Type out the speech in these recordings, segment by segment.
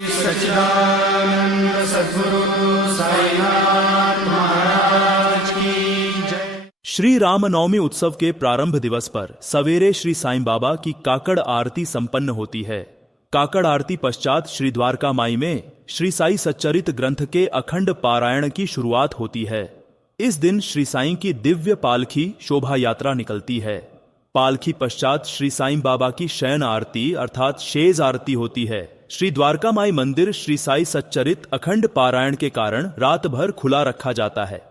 सच्चिदानंद सद्गुरु साईनाथ महाराज की जय। श्री रामनवमी उत्सव के प्रारंभ दिवस पर सवेरे श्री साईं बाबा की काकड़ आरती संपन्न होती है। काकड़ आरती पश्चात श्री द्वारका माई में श्री साई सच्चरित ग्रंथ के अखंड पारायण की शुरुआत होती है। इस दिन श्री साईं की दिव्य पालकी शोभा यात्रा निकलती है। पालकी पश्चात श्री साईं बाबा की शयन आरती अर्थात शेज आरती होती है। श्री द्वारका माई मंदिर श्री साई सच्चरित अखंड पारायण के कारण रात भर खुला रखा जाता है।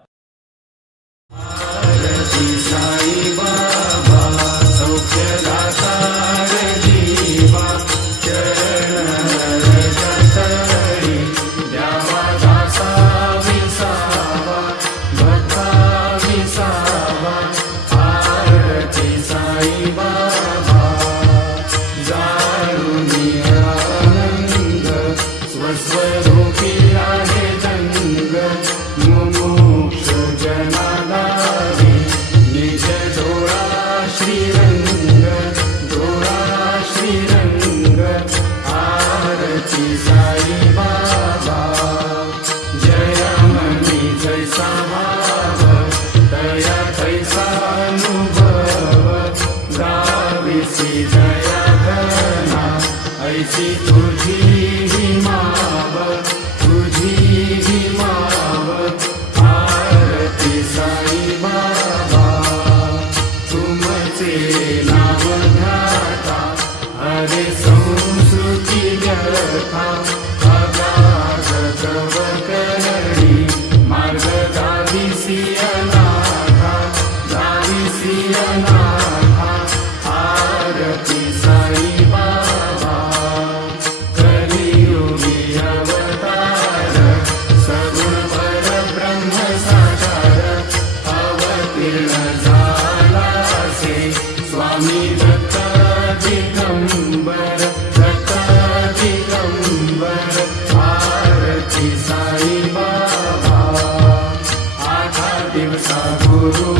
गुरु